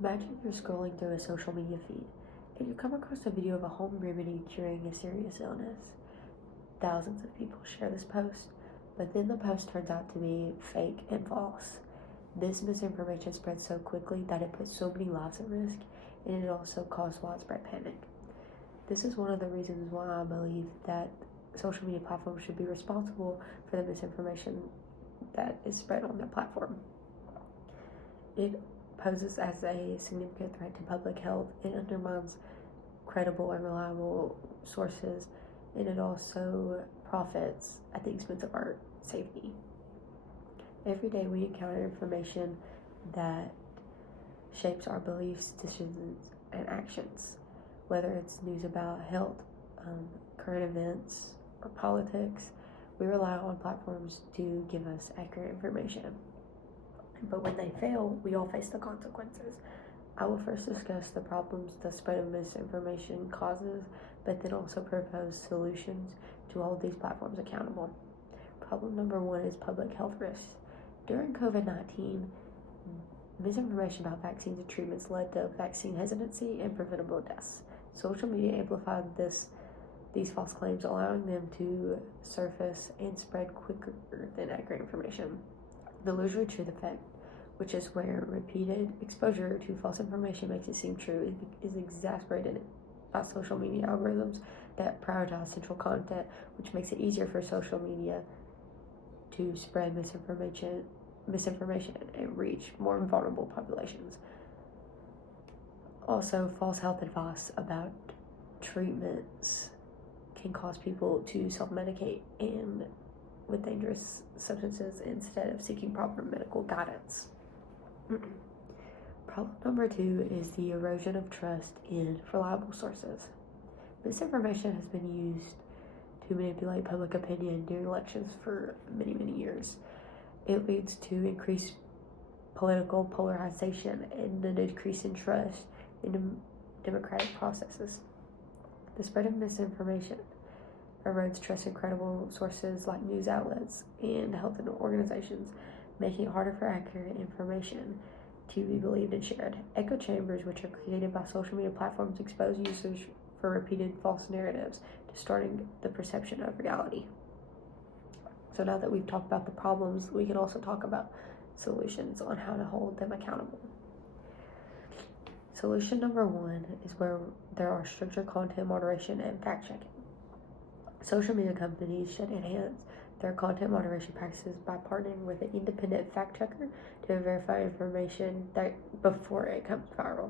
Imagine you're scrolling through a social media feed and you come across a video of a home remedy curing a serious illness. Thousands of people share this post, but then the post turns out to be fake and false. This misinformation spreads so quickly that it puts so many lives at risk, and it also caused widespread panic. This is one of the reasons why I believe that social media platforms should be responsible for the misinformation that is spread on their platform. It poses as a significant threat to public health. It undermines credible and reliable sources, and it also profits at the expense of our safety. Every day we encounter information that shapes our beliefs, decisions, and actions, whether it's news about health, current events, or politics. We rely on platforms to give us accurate information. But when they fail, we all face the consequences. I will first discuss the problems the spread of misinformation causes, but then also propose solutions to hold these platforms accountable. Problem number one is public health risks. During COVID-19, misinformation about vaccines and treatments led to vaccine hesitancy and preventable deaths. Social media amplified these false claims, allowing them to surface and spread quicker than accurate information. The illusory truth effect, which is where repeated exposure to false information makes it seem true, is exacerbated by social media algorithms that prioritize central content, which makes it easier for social media to spread misinformation and reach more vulnerable populations. Also, false health advice about treatments can cause people to self-medicate and with dangerous substances instead of seeking proper medical guidance. Problem number two is the erosion of trust in reliable sources. Misinformation has been used to manipulate public opinion during elections for many, many years. It leads to increased political polarization and a decrease in trust in democratic processes. The spread of misinformation erodes trust in credible sources like news outlets and health organizations, making it harder for accurate information to be believed and shared. Echo chambers, which are created by social media platforms, expose users for repeated false narratives, distorting the perception of reality. So now that we've talked about the problems, we can also talk about solutions on how to hold them accountable. Solution number one is where there are stricter content moderation and fact checking. Social media companies should enhance their content moderation practices by partnering with an independent fact checker to verify information that before it comes viral.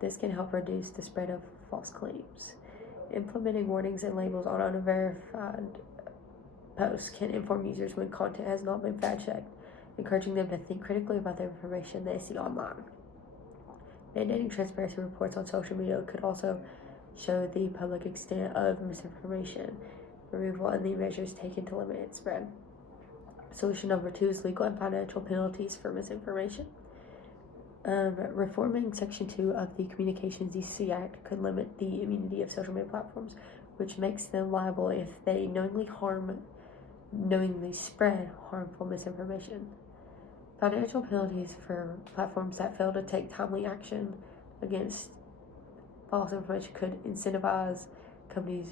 This can help reduce the spread of false claims. Implementing warnings and labels on unverified posts can inform users when content has not been fact checked, encouraging them to think critically about the information they see online. Mandating transparency reports on social media could also show the public extent of misinformation removal and the measures taken to limit its spread. Solution number two is legal and financial penalties for misinformation. Reforming Section 2 of the Communications Decency Act could limit the immunity of social media platforms, which makes them liable if they knowingly spread harmful misinformation. Financial penalties for platforms that fail to take timely action against false information could incentivize companies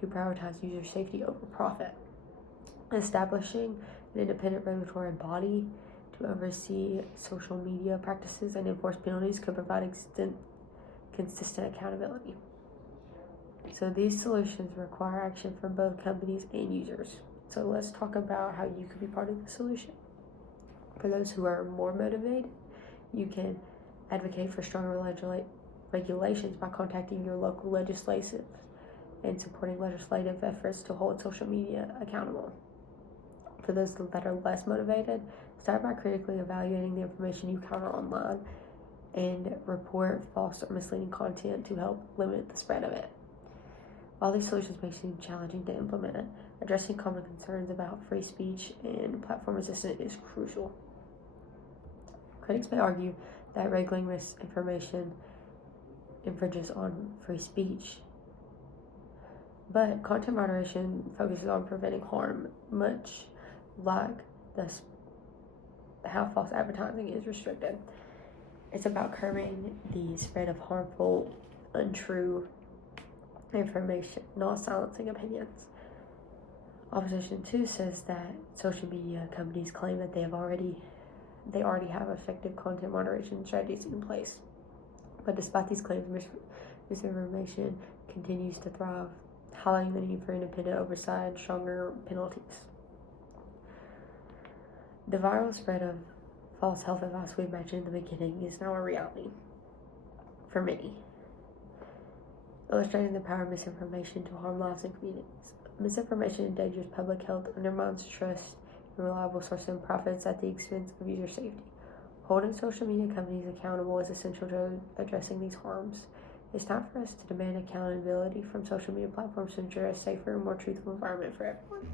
to prioritize user safety over profit. Establishing an independent regulatory body to oversee social media practices and enforce penalties could provide consistent accountability. So these solutions require action from both companies and users. So let's talk about how you could be part of the solution. For those who are more motivated, you can advocate for stronger regulations by contacting your local legislative and supporting legislative efforts to hold social media accountable. For those that are less motivated, start by critically evaluating the information you encounter online and report false or misleading content to help limit the spread of it. While these solutions may seem challenging to implement, addressing common concerns about free speech and platform resistance is crucial. Critics may argue that regulating misinformation infringes on free speech, but content moderation focuses on preventing harm, much like how false advertising is restricted. It's about curbing the spread of harmful, untrue information, not silencing opinions. Opposition 2 says that social media companies claim that they already have effective content moderation strategies in place. But despite these claims, misinformation continues to thrive, highlighting the need for independent oversight and stronger penalties. The viral spread of false health advice we mentioned in the beginning is now a reality for many, illustrating the power of misinformation to harm lives and communities. Misinformation endangers public health, undermines trust in reliable sources, and profits at the expense of user safety. Holding social media companies accountable is essential to addressing these harms. It's time for us to demand accountability from social media platforms to ensure a safer and more truthful environment for everyone.